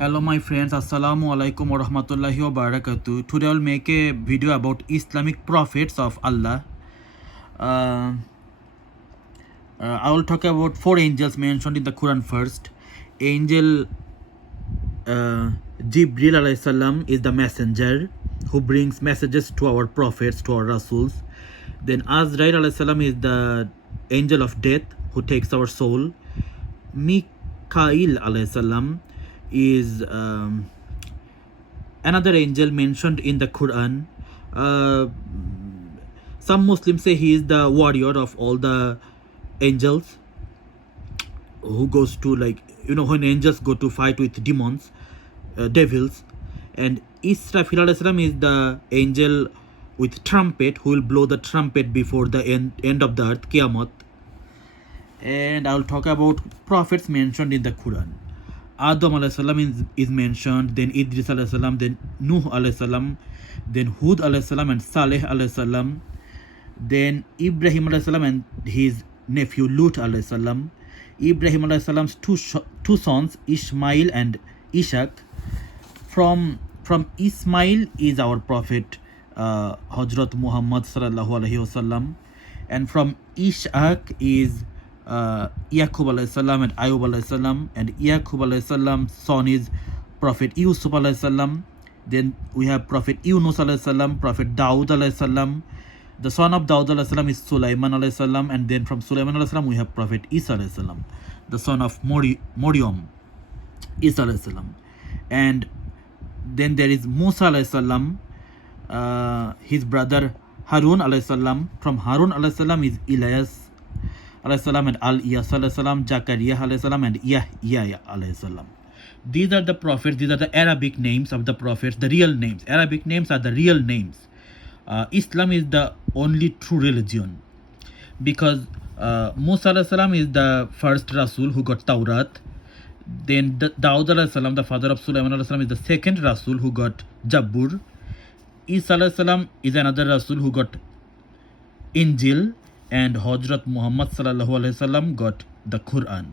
Hello my friends, Assalamu alaikum wa rahmatullahi wa barakatuh. Today I'll make a video about Islamic prophets of Allah. Uh, I will talk about 4 angels mentioned in the Quran first. Angel Jibril alayhi salam is the messenger who brings messages to our prophets, to our Rasuls. Then Azrail alayhi salam is the angel of death who takes our soul. Mikail alayhi salam is another angel mentioned in the Quran. Some Muslims say he is the warrior of all the angels who goes to, like, when angels go to fight with demons, devils. And Israfil alayhi salam is the angel with trumpet who will blow the trumpet before the end of the earth, Qiyamah. And I will talk about prophets mentioned in the Quran. Adam alayhi salam is mentioned, then Idris alayhi salam, then Nuh alayhi salam, then Hud alayhi salam and Saleh alayhi salam, then Ibrahim alayhi salam and his nephew Lut alayhi salam. Ibrahim alayhi salam's two sons, Ishmael and Ishaq. From Ismail is our prophet Hazrat Muhammad sallallahu alaihi wasallam, and from Ishaq is Yaqub alayhi salam and Ayub alayhi salam, and Yaqub alayhi salam's son is Prophet Yusuf alayhi salam. Then we have Prophet Yunus alayhi salam, Prophet Daud alayhi salam. The son of Daud alayhi salam is Sulaiman alayhi salam, and then from Sulaiman alayhi salam we have Prophet Isa alayhi salam, the son of Maryam, Isa alayhi salam. And then there is Musa alayhi salam, his brother Harun alayhi salam. From Harun alayhi salam is Elias alayhi salam and Al-Iyas alayhi salam, Zakaria alayhi salam and Yahya alayhi salam. These are the prophets. These are the Arabic names of the prophets, the real names. Arabic names are the real names. Islam is the only true religion, because Musa alayhi salam is the first Rasul who got Taurat. Then Daud alayhi salam, the father of Sulaiman alayhi salam, is the second Rasul who got Jabur. Isa alayhi salam is another Rasul who got Injil, and Hazrat Muhammad sallallahu alaihi wasallam got the Quran.